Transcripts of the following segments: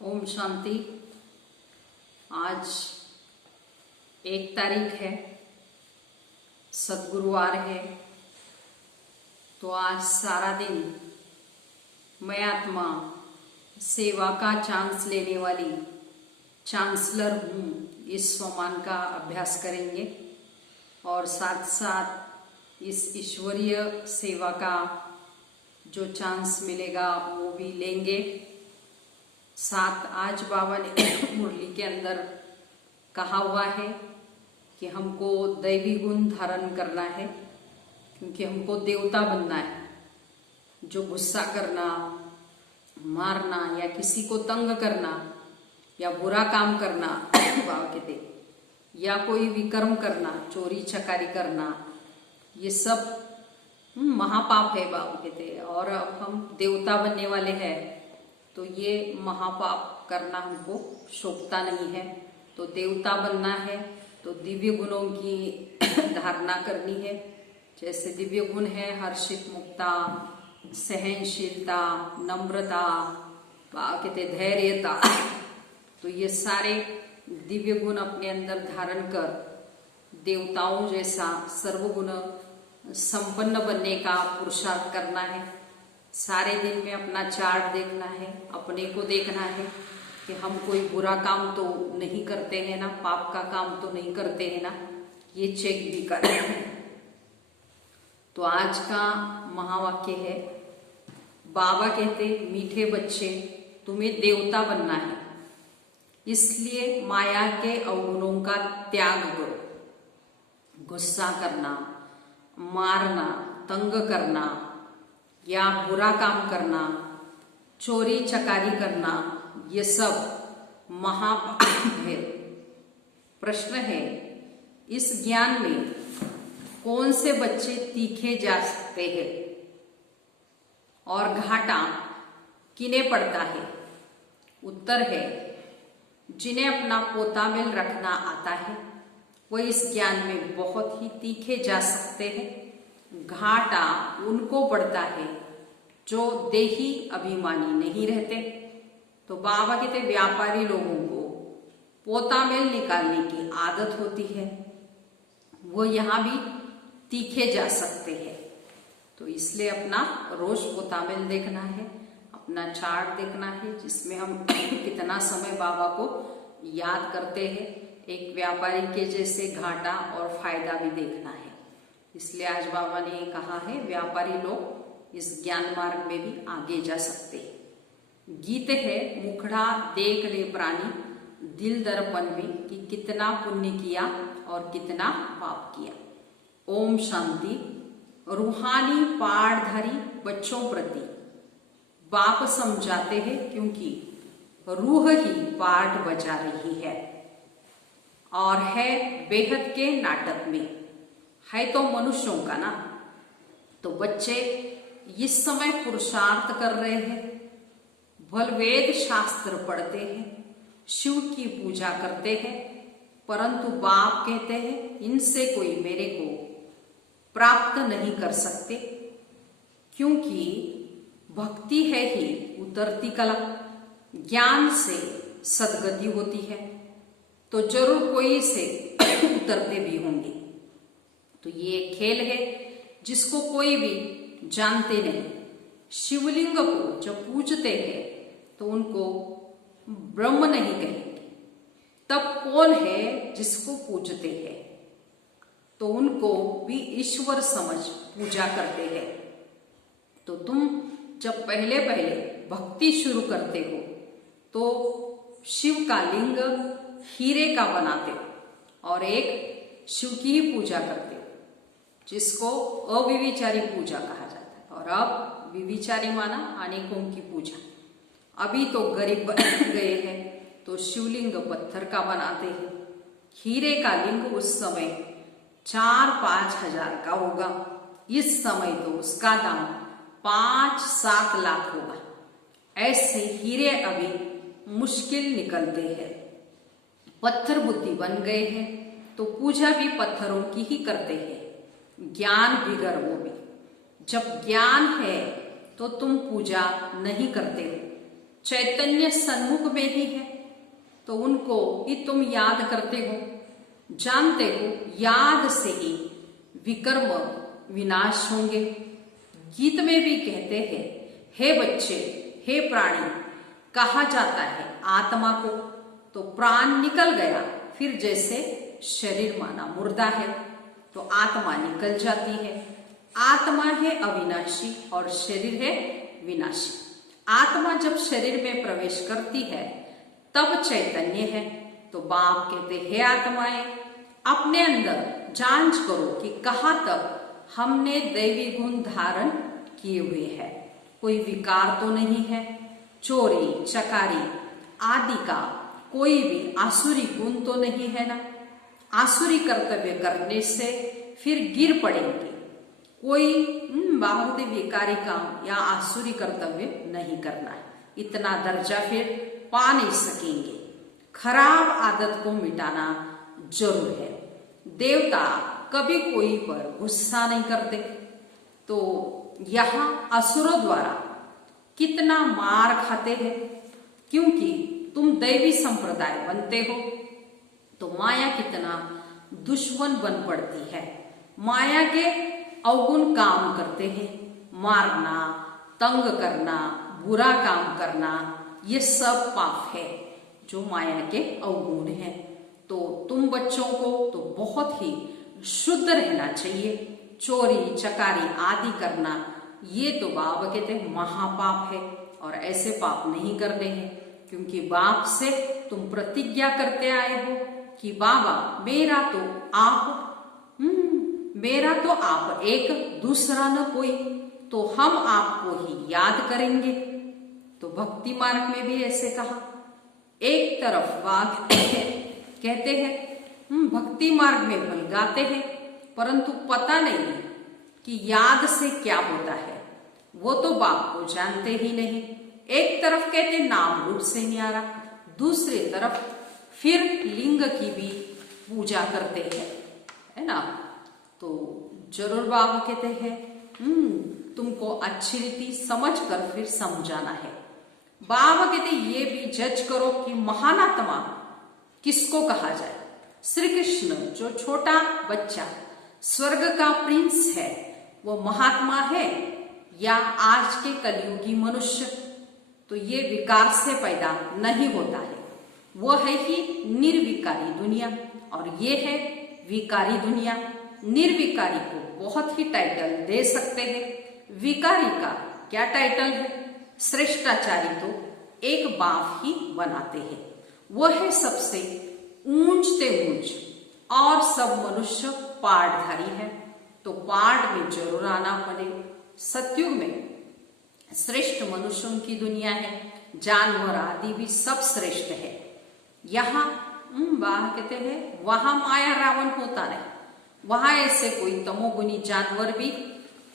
ओम शांति। आज 1 तारीख है, सद्गुरुवार है। तो आज सारा दिन मैं आत्मा सेवा का चांस लेने वाली चांसलर हूँ, इस स्वमान का अभ्यास करेंगे और साथ साथ इस ईश्वरीय सेवा का जो चांस मिलेगा वो भी लेंगे। साथ आज बाबा ने मुरली के अंदर कहा हुआ है कि हमको दैवी गुण धारण करना है, क्योंकि हमको देवता बनना है। जो गुस्सा करना, मारना या किसी को तंग करना या बुरा काम करना बाबा कहते, या कोई विकर्म करना, चोरी चकारी करना, ये सब महापाप है बाबा कहते। और अब हम देवता बनने वाले हैं तो ये महापाप करना हमको शोभता नहीं है। तो देवता बनना है तो दिव्य गुणों की धारणा करनी है। जैसे दिव्य गुण है हर्षित मुक्ता, सहनशीलता, नम्रता, कहते धैर्यता। तो ये सारे दिव्य गुण अपने अंदर धारण कर देवताओं जैसा सर्वगुण संपन्न बनने का पुरुषार्थ करना है। सारे दिन में अपना चार्ट देखना है, अपने को देखना है कि हम कोई बुरा काम तो नहीं करते हैं ना, पाप का काम तो नहीं करते हैं ना, ये चेक भी करना है। तो आज का महावाक्य है, बाबा कहते मीठे बच्चे तुम्हें देवता बनना है, इसलिए माया के अवगुणों का त्याग करो। गुस्सा करना, मारना, तंग करना या बुरा काम करना, चोरी चकारी करना, ये सब महापाप है। प्रश्न है, इस ज्ञान में कौन से बच्चे तीखे जा सकते हैं और घाटा किन्हें पड़ता है? उत्तर है, जिन्हें अपना पोतामेल रखना आता है वह इस ज्ञान में बहुत ही तीखे जा सकते हैं। घाटा उनको पड़ता है जो देही अभिमानी नहीं रहते। तो बाबा कहते व्यापारी लोगों को पोतामेल निकालने की आदत होती है, वो यहाँ भी तीखे जा सकते हैं। तो इसलिए अपना रोज पोतामेल देखना है, अपना चार्ट देखना है, जिसमें हम कितना समय बाबा को याद करते हैं। एक व्यापारी के जैसे घाटा और फायदा भी देखना है। इसलिए आज बाबा ने कहा है व्यापारी लोग इस ज्ञान मार्ग में भी आगे जा सकते हैं। गीत है, मुखड़ा देख ले प्राणी दिल दर्पण में कि कितना पुण्य किया और कितना पाप किया। ओम शांति। रूहानी पाठधारी बच्चों प्रति बाप समझाते हैं, क्योंकि रूह ही पाठ बजा रही है और है बेहद के नाटक में, है तो मनुष्यों का ना। तो बच्चे इस समय पुरुषार्थ कर रहे हैं, वेद शास्त्र पढ़ते हैं, शिव की पूजा करते हैं, परंतु बाप कहते हैं इनसे कोई मेरे को प्राप्त नहीं कर सकते, क्योंकि भक्ति है ही उतरती कला, ज्ञान से सदगति होती है। तो जरूर कोई से उतरते भी होंगे। तो ये एक खेल है जिसको कोई भी जानते नहीं। शिवलिंग को जब पूजते हैं तो उनको ब्रह्म नहीं कहेंगे, तब कौन है जिसको पूजते हैं? तो उनको भी ईश्वर समझ पूजा करते हैं। तो तुम जब पहले पहले भक्ति शुरू करते हो तो शिव का लिंग हीरे का बनाते हो और एक शिव की ही पूजा करते हो, जिसको अविविचारी पूजा कहा जाता है। और अब विविचारी माना अनेकों की पूजा। अभी तो गरीब बन गए हैं तो शिवलिंग पत्थर का बनाते हैं। हीरे का लिंग उस समय 4-5 हजार का होगा, इस समय तो उसका दाम 5-7 लाख होगा। ऐसे हीरे अभी मुश्किल निकलते हैं। पत्थर बुद्धि बन गए हैं तो पूजा भी पत्थरों की ही करते हैं, ज्ञान बिगर वो भी। जब ज्ञान है तो तुम पूजा नहीं करते हो, चैतन्य सन्मुख में ही है, तो उनको ही तुम याद करते हो, जानते हो याद से ही विकर्म विनाश होंगे। गीत में भी कहते हैं, हे बच्चे, हे प्राणी, कहा जाता है आत्मा को, तो प्राण निकल गया, फिर जैसे शरीर माना मुर्दा है तो आत्मा निकल जाती है। आत्मा है अविनाशी और शरीर है विनाशी। आत्मा जब शरीर में प्रवेश करती है तब चैतन्य है। तो बाप कहते हे आत्माएं, अपने अंदर जांच करो कि कहाँ तक हमने दैवी गुण धारण किए हुए हैं। कोई विकार तो नहीं है, चोरी चकारी आदि का कोई भी आसुरी गुण तो नहीं है ना। आसुरी कर्तव्य करने से फिर गिर पड़ेंगे। कोई बहुत विकारी काम या आसुरी कर्तव्य नहीं करना है, इतना दर्जा फिर पा नहीं सकेंगे। खराब आदत को मिटाना जरूर है। देवता कभी कोई पर गुस्सा नहीं करते। तो यहाँ असुरों द्वारा कितना मार खाते हैं, क्योंकि तुम दैवी संप्रदाय बनते हो तो माया कितना दुश्मन बन पड़ती है। माया के अवगुण काम करते हैं, मारना, तंग करना, बुरा काम करना, ये सब पाप है जो माया के अवगुण है। तो तुम बच्चों को तो बहुत ही शुद्ध रहना चाहिए। चोरी चकारी आदि करना ये तो बाबा कहते हैं महापाप है, और ऐसे पाप नहीं करने हैं, क्योंकि बाप से तुम प्रतिज्ञा करते आए हो कि बाबा मेरा तो आप एक, दूसरा न कोई, तो हम आपको ही याद करेंगे। तो भक्ति मार्ग में भी ऐसे कहा। एक तरफ बात कहते हैं भक्ति मार्ग में बल गाते हैं, परंतु पता नहीं कि याद से क्या होता है, वो तो बाप को जानते ही नहीं। एक तरफ कहते नाम रूप से न्यारा, दूसरी तरफ फिर लिंग की भी पूजा करते हैं, है ना। तो जरूर बाबा कहते हैं तुमको अच्छी रीति समझ कर फिर समझाना है। बाबा कहते ये भी जज करो कि महान आत्मा किसको कहा जाए। श्री कृष्ण जो छोटा बच्चा स्वर्ग का प्रिंस है, वो महात्मा है या आज के कलयुगी मनुष्य। तो ये विकार से पैदा नहीं होता है, वो है ही निर्विकारी दुनिया, और ये है विकारी दुनिया। निर्विकारी को बहुत ही टाइटल दे सकते हैं, विकारी का क्या टाइटल है। श्रेष्ठाचारी तो एक बाप ही बनाते हैं, वह है सबसे ऊंचते ऊंच, और सब मनुष्य पाठधारी है। तो पाठ में जरूर आना पड़े। सतयुग में श्रेष्ठ मनुष्यों की दुनिया है, जानवर आदि भी सब श्रेष्ठ है। यहाँ बाहर कहते हैं वहां माया रावण होता नहीं, वहां ऐसे कोई तमोगुनी जानवर भी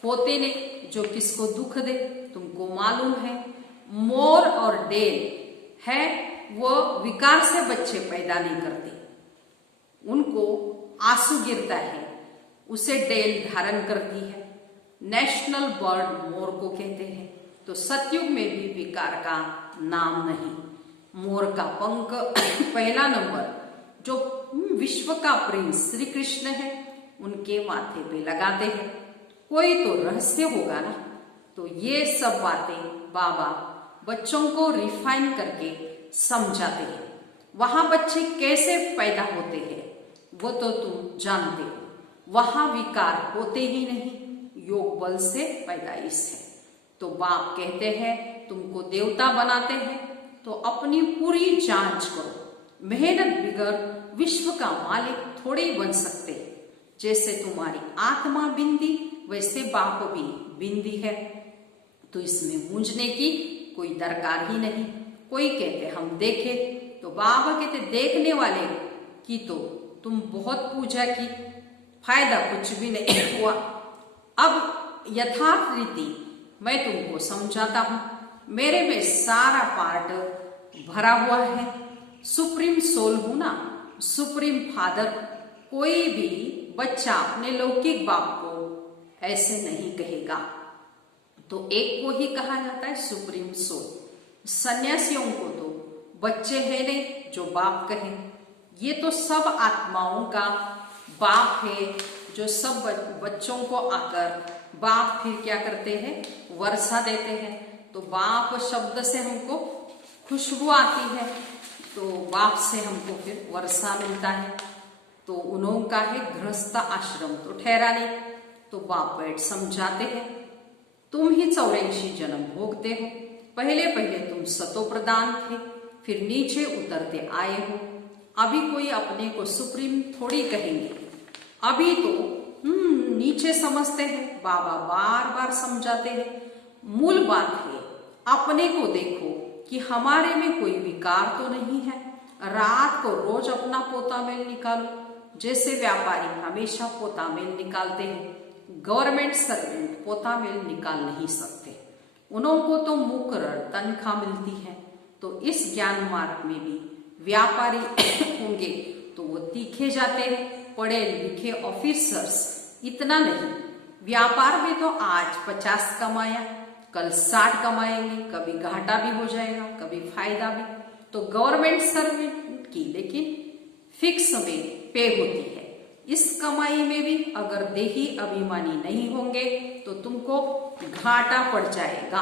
होते नहीं जो किसको दुख दे। तुमको मालूम है मोर और डेल है, वो विकार से बच्चे पैदा नहीं करते, उनको आंसू गिरता है, उसे डेल धारण करती है। नेशनल बर्ड मोर को कहते हैं। तो सतयुग में भी विकार का नाम नहीं। मोर का पंख पहला नंबर जो विश्व का प्रिंस श्री कृष्ण है उनके माथे पे लगाते हैं। कोई तो रहस्य होगा ना। तो ये सब बातें बाबा बच्चों को रिफाइन करके समझाते हैं। वहां बच्चे कैसे पैदा होते हैं वो तो तुम जानते हो, वहां विकार होते ही नहीं, योग बल से पैदाइश है। तो बाप कहते हैं तुमको देवता बनाते हैं तो अपनी पूरी जांच करो। मेहनत बिगर विश्व का मालिक थोड़े ही बन सकते। जैसे तुम्हारी आत्मा बिंदी वैसे बाप भी बिंदी है, तो इसमें मूंझने की कोई दरकार ही नहीं। कोई कहते हम देखे, तो बाबा कहते देखने वाले की तो तुम बहुत पूजा की, फायदा कुछ भी नहीं हुआ। अब यथार्थ रीति मैं तुमको समझाता हूं। मेरे में सारा पार्ट भरा हुआ है। सुप्रीम सोल हूं ना, सुप्रीम फादर। कोई भी बच्चा अपने लौकिक बाप को ऐसे नहीं कहेगा। तो एक को ही कहा जाता है सुप्रीम सोल। सन्यासियों को तो बच्चे हैं नहीं जो बाप कहे, ये तो सब आत्माओं का बाप है जो सब बच्चों को आकर बाप फिर क्या करते हैं, वर्षा देते हैं। तो बाप शब्द से हमको खुशबू आती है, तो बाप से हमको फिर वर्षा मिलता है। तो उन्हों का है गृहस्थ आश्रम तो ठहरा नहीं। तो बाप बैठ समझाते हैं, तुम ही 84 जन्म भोगते हो। पहले पहले तुम सतो प्रधान थे, फिर नीचे उतरते आए हो। अभी कोई अपने को सुप्रीम थोड़ी कहेंगे, अभी तो नीचे समझते हैं। बाबा बार बार समझाते हैं, मूल बात है अपने को देखो कि हमारे में कोई विकार तो नहीं है। रात को रोज अपना पोता मेल निकालो, जैसे व्यापारी हमेशा पोता मेल निकालते हैं। गवर्नमेंट सर्वेंट पोता मेल निकाल नहीं सकते, उनको तो मुकर्रर तनख्वाह मिलती है। तो इस ज्ञान मार्ग में भी व्यापारी होंगे तो वो तीखे जाते हैं। पढ़े लिखे ऑफिसर्स इतना नहीं, व्यापार में तो आज 50 कमाया, कल 60 कमाएंगे, कभी घाटा भी हो जाएगा, कभी फायदा भी। तो गवर्नमेंट सर्वेंट की लेकिन फिक्स में पे होती है। इस कमाई में भी अगर देही अभिमानी नहीं होंगे तो तुमको घाटा पड़ जाएगा।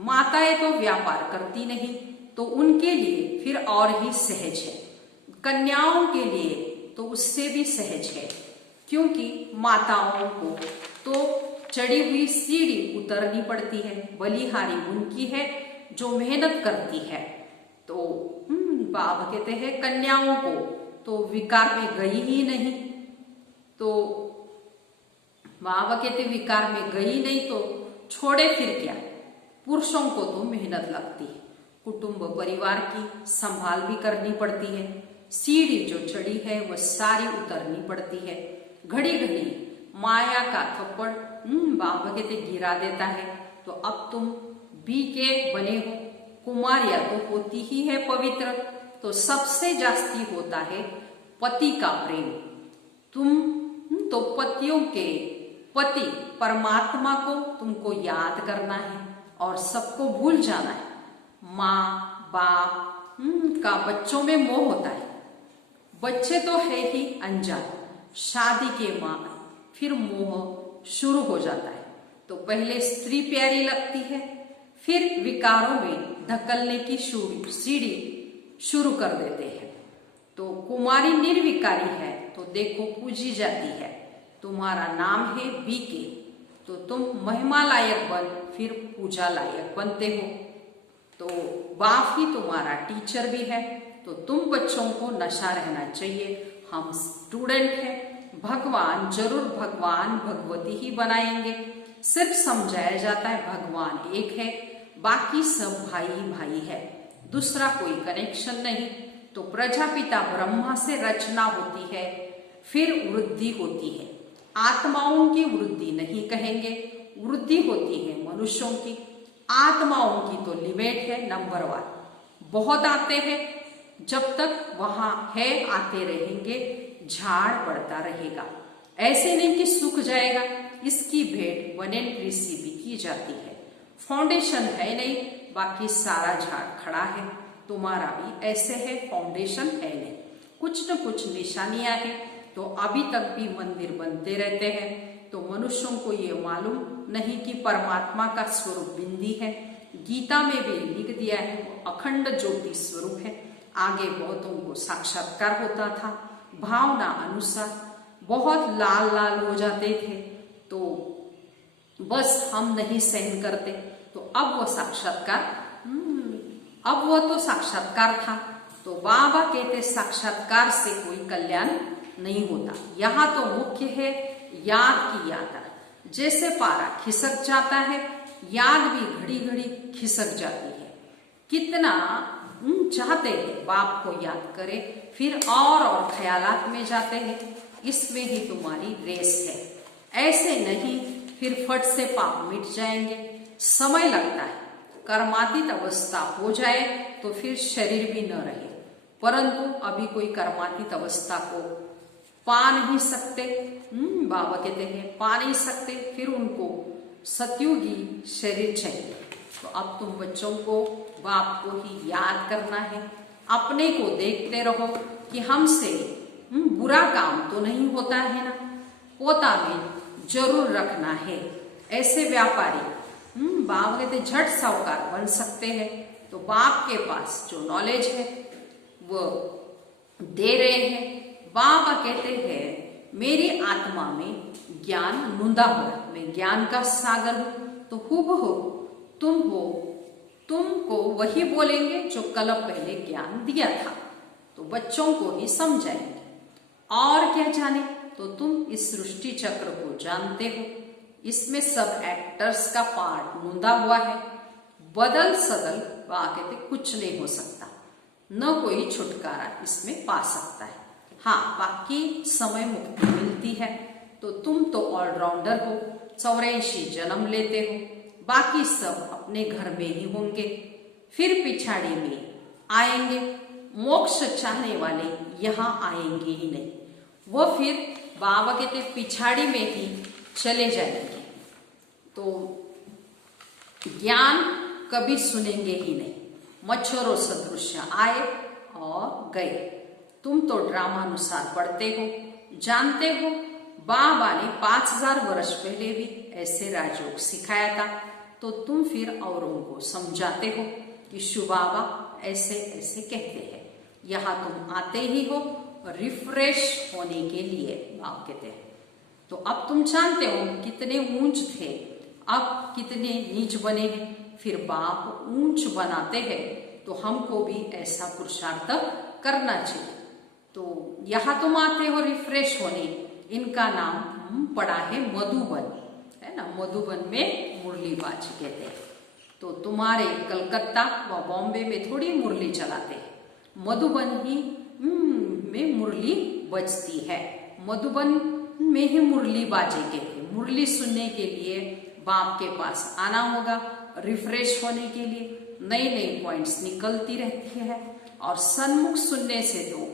माताएं तो व्यापार करती नहीं, तो उनके लिए फिर और ही सहज है। कन्याओं के लिए तो उससे भी सहज है, क्योंकि माताओं को तो चढ़ी हुई सीढ़ी उतरनी पड़ती है। बलिहारी उनकी है जो मेहनत करती है। तो बाबा कहते हैं कन्याओं को तो विकार में गई ही नहीं। तो बाबा कहते विकार में गई नहीं तो छोड़े फिर क्या। पुरुषों को तो मेहनत लगती है, कुटुंब परिवार की संभाल भी करनी पड़ती है। सीढ़ी जो चढ़ी है वह सारी उतरनी पड़ती है। घड़ी घड़ी माया का थप्पड़ बाबा कहते गिरा देता है। तो अब तुम बी के बने हो, कुमारिया तो होती ही है पवित्र। तो सबसे जास्ती होता है पति का प्रेम। तुम तो पतियों के पति परमात्मा को तुमको याद करना है और सबको भूल जाना है। माँ बाप का बच्चों में मोह होता है। बच्चे तो है ही अनजान, शादी के बाद फिर मोह शुरू हो जाता है। तो पहले स्त्री प्यारी लगती है, फिर विकारों में धकलने की सीढ़ी शुरू कर देते हैं। तो कुमारी निर्विकारी है तो देखो पूजी जाती है। तुम्हारा नाम है बीके, तो तुम महिमा लायक बन फिर पूजा लायक बनते हो। तो बाप ही तुम्हारा टीचर भी है। तो तुम बच्चों को नशा रहना चाहिए, हम स्टूडेंट हैं, भगवान जरूर भगवान भगवती ही बनाएंगे। सिर्फ समझाया जाता है भगवान एक है, बाकी सब भाई भाई है, दूसरा कोई कनेक्शन नहीं। तो प्रजापिता ब्रह्मा से रचना होती है, फिर वृद्धि होती है। आत्माओं की वृद्धि नहीं कहेंगे, वृद्धि होती है मनुष्यों की। आत्माओं की तो लिमिट है, नंबर 1 बहुत आते हैं, जब तक वहां है आते रहेंगे, झाड़ पड़ता रहेगा। ऐसे नहीं कि सूख जाएगा। इसकी भेंट वन एंड कृषि भी की जाती है। फाउंडेशन है नहीं, बाकी सारा झाड़ खड़ा है। तुम्हारा भी ऐसे है, फाउंडेशन है नहीं, कुछ न कुछ निशानियां हैं। तो अभी तक भी मंदिर बनते रहते हैं। तो मनुष्यों को ये मालूम नहीं कि परमात्मा का स्वरूप बिंदी है। गीता में भी लिख दिया है वो अखंड ज्योति स्वरूप है। आगे बहुतों को साक्षात्कार होता था, भावना अनुसार बहुत लाल लाल हो जाते थे, तो बस हम नहीं सहन करते। तो अब वो साक्षात्कार, अब वो तो साक्षात्कार था। तो बाबा कहते साक्षात्कार से कोई कल्याण नहीं होता। यहाँ तो मुख्य है याद की यात्रा। जैसे पारा खिसक जाता है, याद भी घड़ी घड़ी खिसक जाती है। कितना चाहते हैं बाप को याद करे, फिर और ख्यालात में जाते हैं। इसमें ही तुम्हारी रेस है। ऐसे नहीं फिर फट से पाप मिट जाएंगे, समय लगता है। कर्मातीत अवस्था हो जाए तो फिर शरीर भी न रहे, परंतु अभी कोई कर्मातीत अवस्था को पा नहीं सकते। बाबा कहते हैं पा नहीं सकते, फिर उनको सतयुगी शरीर चाहिए। तो अब तुम बच्चों को बाप को ही याद करना है। अपने को देखते रहो कि हमसे बुरा काम तो नहीं होता है ना, पोता में जरूर रखना है। ऐसे व्यापारी बाप कहते झट साहूकार बन सकते हैं। तो बाप के पास जो नॉलेज है वो दे रहे हैं। बाबा कहते हैं मेरी आत्मा में ज्ञान नूंदा हुआ, मैं ज्ञान का सागर हूं। तो हूबहू तुम हो, तुमको वही बोलेंगे जो कल पहले ज्ञान दिया था। तो बच्चों को ही समझाएंगे और क्या जाने। तो तुम इस सृष्टि चक्र को जानते हो, इसमें सब एक्टर्स का पार्ट नूंदा हुआ है। बदल सदल कहते कुछ नहीं हो सकता, न कोई छुटकारा इसमें पा सकता है। हाँ, बाकी समय मुक्ति मिलती है। तो तुम तो ऑलराउंडर हो, 84 जन्म लेते हो, बाकी सब अपने घर में ही होंगे, फिर पिछाड़ी में आएंगे। मोक्ष चाहने वाले यहाँ आएंगे ही नहीं, वो फिर बाबा कहते पिछाड़ी में ही चले जाएंगे। तो ज्ञान कभी सुनेंगे ही नहीं। मच्छरों सदृश आए और गए। तुम तो ड्रामानुसार पढ़ते हो, जानते हो बाबा ने 5000 वर्ष पहले भी ऐसे राजयोग सिखाया था। तो तुम फिर औरों को समझाते हो कि शिव बाबा ऐसे ऐसे कहते हैं। यहाँ तुम आते ही हो रिफ्रेश होने के लिए, बाप कहते हैं। तो अब तुम जानते हो कितने ऊंच थे, अब कितने नीच बने हैं। फिर बाप ऊंच बनाते हैं तो हमको भी ऐसा पुरुषार्थ करना चाहिए। तो यहाँ तुम आते हो रिफ्रेश होने। इनका नाम पड़ा है मधुबन, है ना, मधुबन में मुरलीबाज कहते हैं। तो तुम्हारे कलकत्ता व बॉम्बे में थोड़ी मुरली चलाते हैं, मधुबन ही में मुरली बजती है। मधुबन में ही मुरली बाजे कहते हैं। मुरली सुनने के लिए बाप के पास आना होगा, रिफ्रेश होने के लिए। नई नई पॉइंट्स निकलती रहती है और सन्मुख सुनने से तो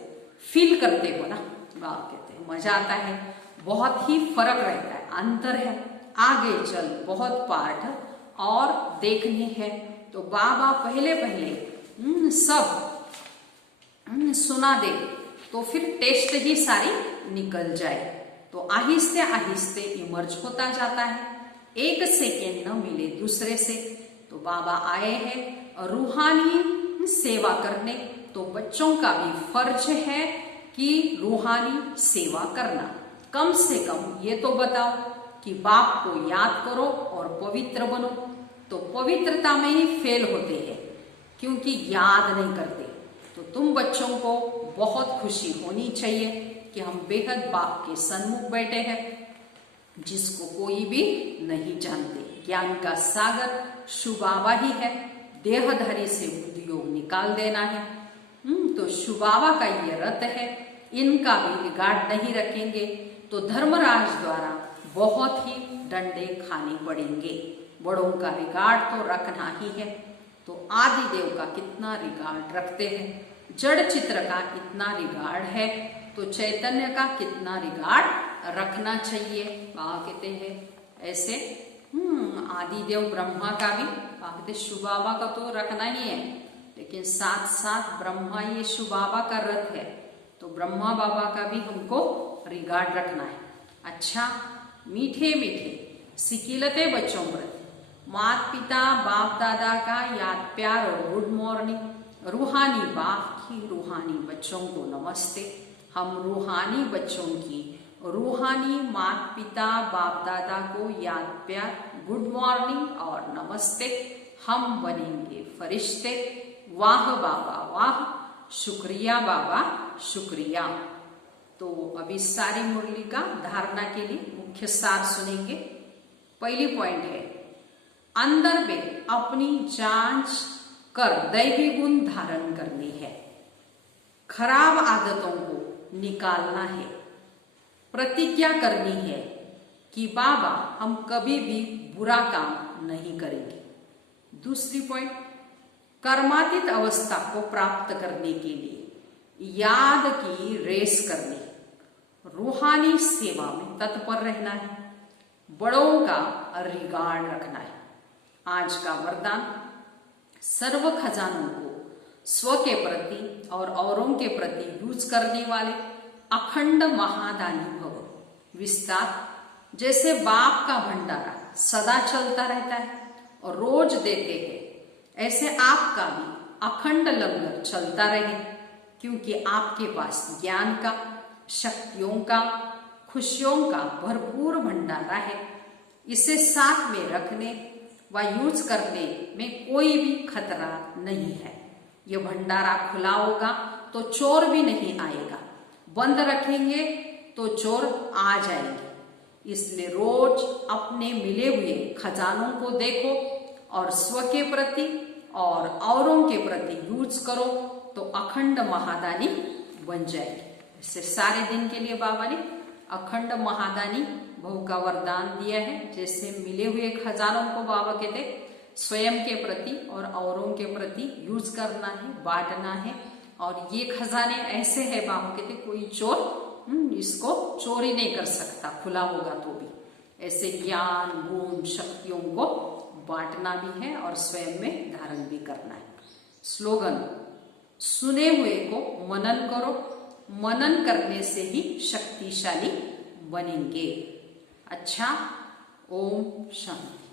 फील करते हो ना, बाप कहते हैं मजा आता है, बहुत ही फर्क रहता है, अंतर है। आगे चल बहुत पाठ और देखने हैं। तो बाबा पहले पहले सब सुना दे तो फिर टेस्ट ही सारी निकल जाए। तो आहिस्ते आहिस्ते इमर्ज होता जाता है, एक सेकेंड न मिले दूसरे से। तो बाबा आए हैं रूहानी सेवा करने। तो बच्चों का भी फर्ज है कि रूहानी सेवा करना। कम से कम ये तो बताओ कि बाप को याद करो और पवित्र बनो। तो पवित्रता में ही फेल होते हैं क्योंकि याद नहीं करते। तो तुम बच्चों को बहुत खुशी होनी चाहिए कि हम बेहद बाप के सन्मुख बैठे हैं, जिसको कोई भी नहीं जानते। ज्ञान का सागर शिव बाबा ही है। देहधारी से बुद्धि योग निकाल देना है। तो शिव बाबा का ये रथ है, इनका भी रिगार्ड नहीं रखेंगे तो धर्मराज द्वारा बहुत ही डंडे खाने पड़ेंगे। बड़ों का रिगार्ड तो रखना ही है। तो आदि देव का कितना रिगार्ड रखते हैं, जड़ चित्र का इतना रिगार्ड है, तो चैतन्य का कितना रिगार्ड रखना चाहिए। बाबा कहते हैं ऐसे आदि देव ब्रह्मा का भी कहते शिव बाबा का तो रखना ही है, लेकिन साथ साथ ब्रह्मा ये शिव बाबा का रथ है, तो ब्रह्मा बाबा का भी हमको रिगार्ड रखना है। अच्छा, मीठे मीठे सिकिलते बच्चों पर माता पिता बाप दादा का याद प्यार और गुड मॉर्निंग। रूहानी बाप की रूहानी बच्चों को नमस्ते। हम रूहानी बच्चों की रूहानी माता पिता बाप दादा को याद प्यार गुड मॉर्निंग और नमस्ते। हम बनेंगे फरिश्ते। वाह बाबा वाह, शुक्रिया बाबा शुक्रिया। तो अभी सारी मुरली का धारणा के लिए मुख्य सार सुनेंगे। पहली पॉइंट है, अंदर में अपनी जांच कर दैवी गुण धारण करनी है। खराब आदतों को निकालना है। प्रतिज्ञा करनी है कि बाबा हम कभी भी बुरा काम नहीं करेंगे। दूसरी पॉइंट, कर्मातीत अवस्था को प्राप्त करने के लिए याद की रेस करनी है। रूहानी सेवा में तत्पर रहना है। बड़ों का रिगार्ड रखना है। आज का वरदान, सर्व खजानों को स्व के प्रति और औरों के प्रति यूज करने वाले अखंड महादानी भव। विस्तार जैसे बाप का भंडारा सदा चलता रहता है और रोज देते हैं, ऐसे आपका भी अखंड लंगर चलता रहे, क्योंकि आपके पास ज्ञान का, शक्तियों का, खुशियों का भरपूर भंडारा है। इसे साथ में रखने व यूज करने में कोई भी खतरा नहीं है। यह भंडारा खुला होगा तो चोर भी नहीं आएगा, बंद रखेंगे तो चोर आ जाएंगे। इसलिए रोज अपने मिले हुए खजानों को देखो और स्व के प्रति और औरों के प्रति यूज करो तो अखंड महादानी बन जाएगी। इससे सारे दिन के लिए बाबा ने अखंड महादानी भव का वरदान दिया है। जैसे मिले हुए खजानों को बाबा कहते स्वयं के प्रति और औरों के प्रति यूज करना है, बांटना है। और ये खजाने ऐसे है, बाबा कहते कोई चोर इसको चोरी नहीं कर सकता, खुला होगा तो भी। ऐसे ज्ञान, गुण, शक्तियों को बांटना भी है और स्वयं में धारण भी करना है। स्लोगन, सुने हुए को मनन करो, मनन करने से ही शक्तिशाली बनेंगे। अच्छा, ओम शांति।